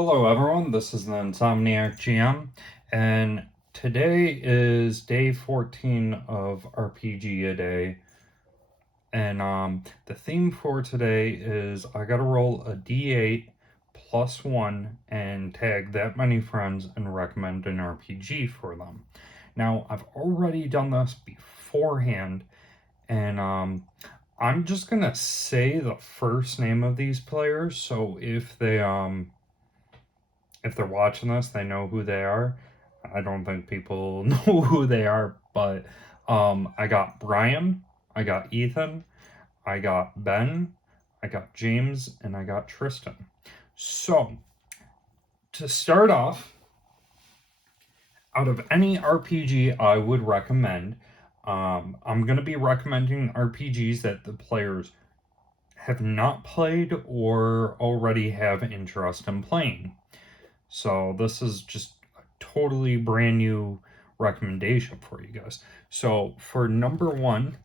Hello everyone, this is the Insomniac GM, and today is day 14 of RPG A Day, and the theme for today is I gotta roll a d8 plus 1 and tag that many friends and recommend an RPG for them. Now, I've already done this beforehand, and I'm just gonna say the first name of these players, so if they're watching this, they know who they are. I don't think people know who they are, but I got Brian, I got Ethan, I got Ben, I got James, and I got Tristan. So, to start off, out of any RPG I would recommend, I'm going to be recommending RPGs that the players have not played or already have interest in playing. So this is just a totally brand new recommendation for you guys. So for number one,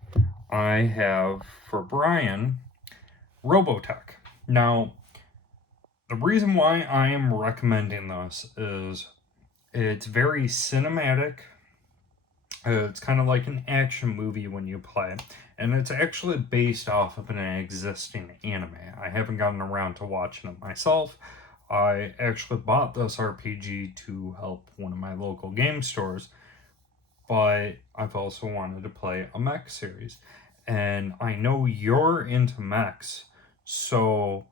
I have for Brian Robotech. Now, the reason why I am recommending this is it's very cinematic. It's kind of like an action movie when you play, and it's actually based off of an existing anime. I haven't gotten around to watching it myself. I actually bought this RPG to help one of my local game stores, but I've also wanted to play a mech series. And I know you're into mechs, so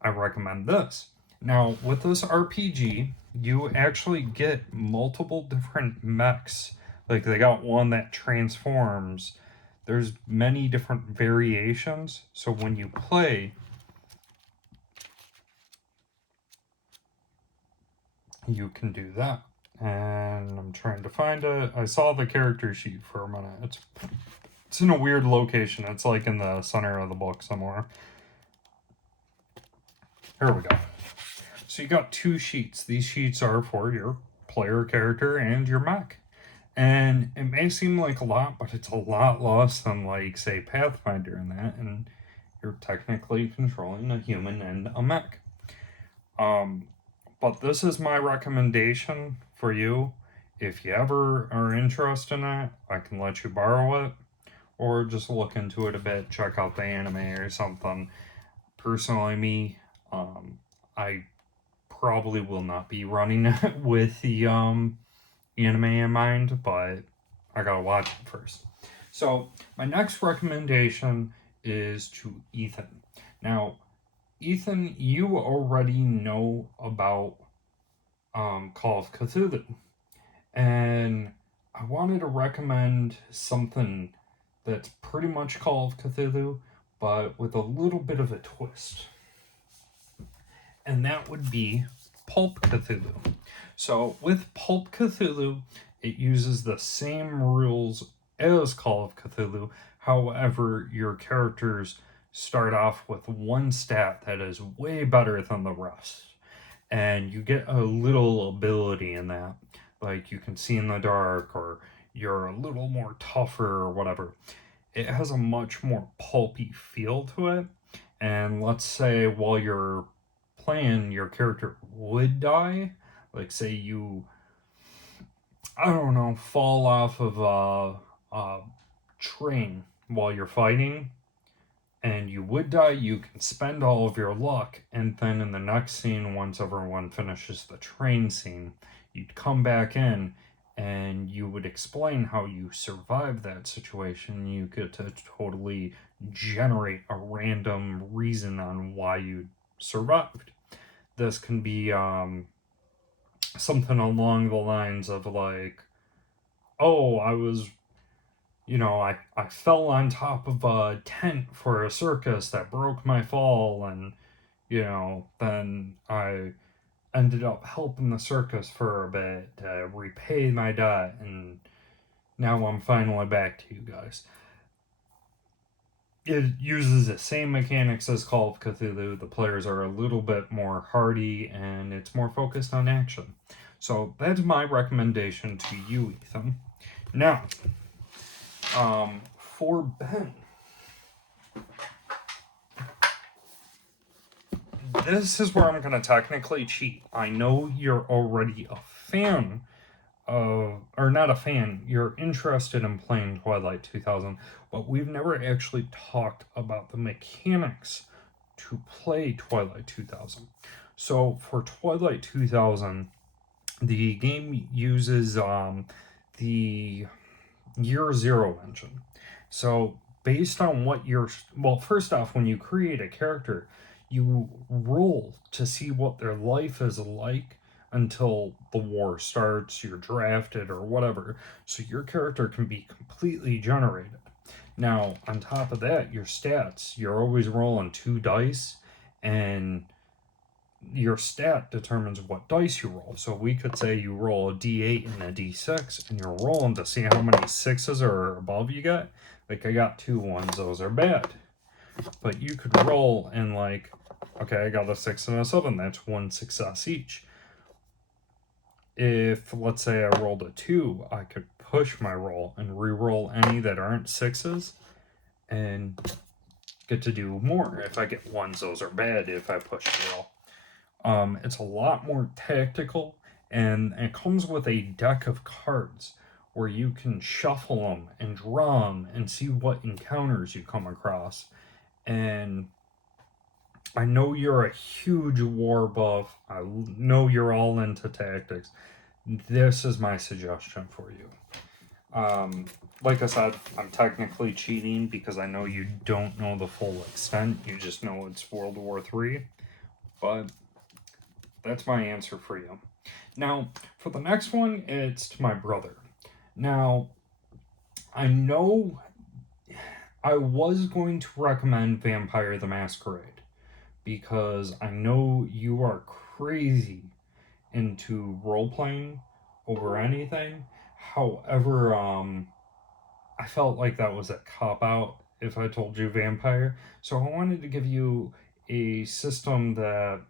I recommend this. Now, with this RPG, you actually get multiple different mechs. Like, they got one that transforms. There's many different variations. So when you play, you can do that. And I'm trying to find it. I saw the character sheet for a minute. It's in a weird location. It's like in the center of the book somewhere. Here we go. So you got two sheets. These sheets are for your player character and your mech. And it may seem like a lot, but it's a lot less than, like, say, Pathfinder and that. And you're technically controlling a human and a mech. But this is my recommendation for you. If you ever are interested in it, I can let you borrow it. Or just look into it a bit, check out the anime or something. Personally, I probably will not be running it with the anime in mind, but I gotta watch it first. So, my next recommendation is to Ethan. Now, Ethan, you already know about Call of Cthulhu, and I wanted to recommend something that's pretty much Call of Cthulhu, but with a little bit of a twist. And that would be Pulp Cthulhu. So with Pulp Cthulhu, it uses the same rules as Call of Cthulhu. However, your characters start off with one stat that is way better than the rest. And you get a little ability in that. Like you can see in the dark, or you're a little more tougher, or whatever. It has a much more pulpy feel to it. And let's say while you're playing, your character would die. Like, say you, I don't know, fall off of a train while you're fighting, and you would die, you can spend all of your luck, and then in the next scene, once everyone finishes the train scene, you'd come back in and you would explain how you survived that situation. You get to totally generate a random reason on why you survived. This can be something along the lines of, like, oh, I fell on top of a tent for a circus that broke my fall, and, then I ended up helping the circus for a bit to repay my debt, and now I'm finally back to you guys. It uses the same mechanics as Call of Cthulhu. The players are a little bit more hardy, and it's more focused on action. So that's my recommendation to you, Ethan. Now, for Ben, this is where I'm going to technically cheat. I know you're already a fan of, or not a fan, you're interested in playing Twilight 2000, but we've never actually talked about the mechanics to play Twilight 2000. So for Twilight 2000, the game uses the Year Zero engine. So based on what you're, well, first off, when you create a character, you roll to see what their life is like until the war starts, you're drafted or whatever. So your character can be completely generated. Now, on top of that, your stats, you're always rolling 2 dice, and your stat determines what dice you roll. So we could say you roll a d8 and a d6, and you're rolling to see how many 6s or above you get. Like, I got 2 1s, those are bad. But you could roll and, like, okay, I got a 6 and a 7, that's 1 success each. If, let's say, I rolled a 2, I could push my roll and re-roll any that aren't 6s and get to do more. If I get 1s, those are bad if I push the roll. It's a lot more tactical, and it comes with a deck of cards where you can shuffle them and draw them and see what encounters you come across. And I know you're a huge war buff. I know you're all into tactics. This is my suggestion for you. Like I said, I'm technically cheating because I know you don't know the full extent. You just know it's World War III. But that's my answer for you. Now, for the next one, it's to my brother. Now, I know I was going to recommend Vampire the Masquerade because I know you are crazy into role-playing over anything. However, I felt like that was a cop-out if I told you Vampire. So I wanted to give you a system that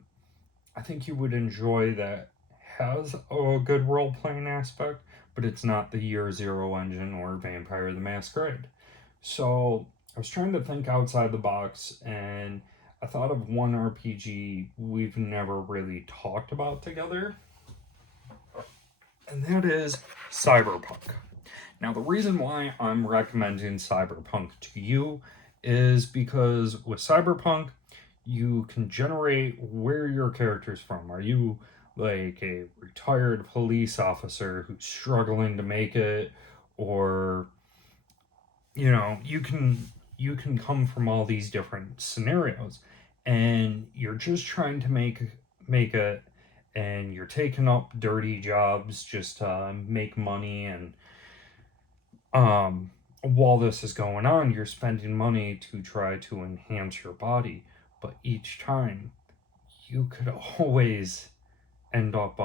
I think you would enjoy that has a good role-playing aspect, but it's not the Year Zero engine or Vampire the Masquerade. So I was trying to think outside the box, and I thought of one RPG we've never really talked about together, and that is Cyberpunk. Now, the reason why I'm recommending Cyberpunk to you is because with Cyberpunk, you can generate where your character's from. Are you like a retired police officer who's struggling to make it, or you can come from all these different scenarios, and you're just trying to make it, and you're taking up dirty jobs just to make money, and while this is going on, you're spending money to try to enhance your body, but each time you could always end up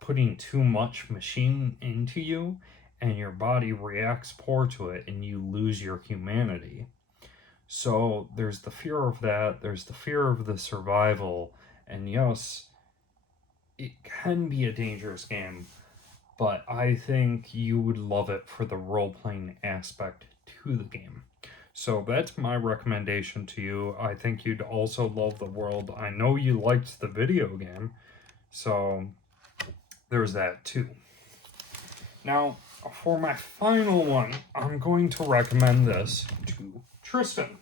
putting too much machine into you, and your body reacts poor to it, and you lose your humanity. So there's the fear of that, there's the fear of the survival, and yes, it can be a dangerous game, but I think you would love it for the role-playing aspect to the game. So that's my recommendation to you. I think you'd also love the world. I know you liked the video game, so there's that too. Now, for my final one, I'm going to recommend this to Tristan.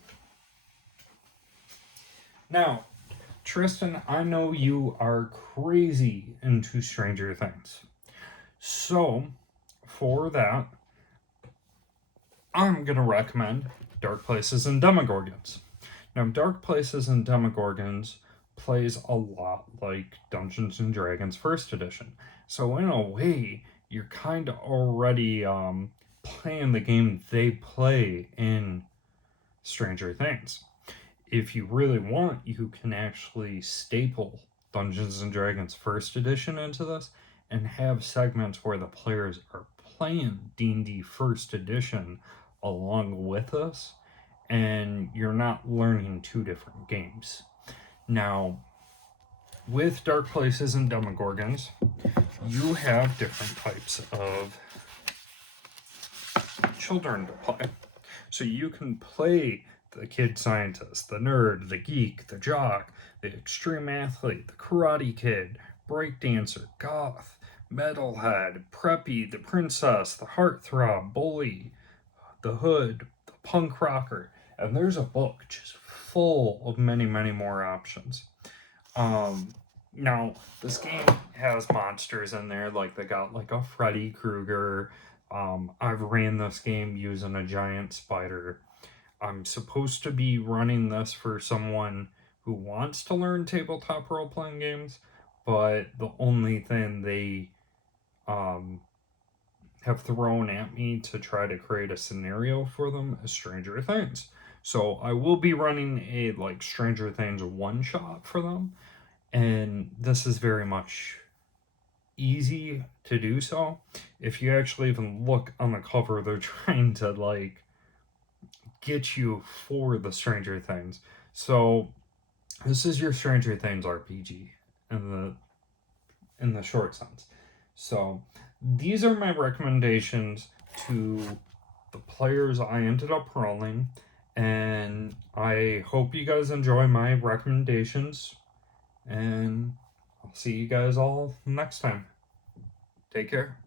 Now, Tristan, I know you are crazy into Stranger Things. So, for that, I'm going to recommend Dark Places and Demogorgons. Now, Dark Places and Demogorgons plays a lot like Dungeons and Dragons First Edition. So, in a way, you're kind of already playing the game they play in Stranger Things. If you really want, you can actually staple Dungeons and Dragons First Edition into this and have segments where the players are playing D&D First Edition along with us, and you're not learning 2 different games. Now, with Dark Places and Demogorgons, you have different types of children to play. So you can play the kid scientist, the nerd, the geek, the jock, the extreme athlete, the karate kid, breakdancer, goth, metalhead, preppy, the princess, the heartthrob, bully, the hood, the punk rocker, and there's a book just full of many, many more options. Um, Now this game has monsters in there, like they got like a Freddy Krueger. I've ran this game using a giant spider. I'm supposed to be running this for someone who wants to learn tabletop role playing games, but the only thing they um, have thrown at me to try to create a scenario for them is Stranger Things. So I will be running a like Stranger Things one shot for them, and this is very much easy to do so. If you actually even look on the cover, they're trying to like get you for the Stranger Things. So this is your Stranger Things RPG in the short sense. So these are my recommendations to the players I ended up rolling, and I hope you guys enjoy my recommendations, and I'll see you guys all next time. Take care.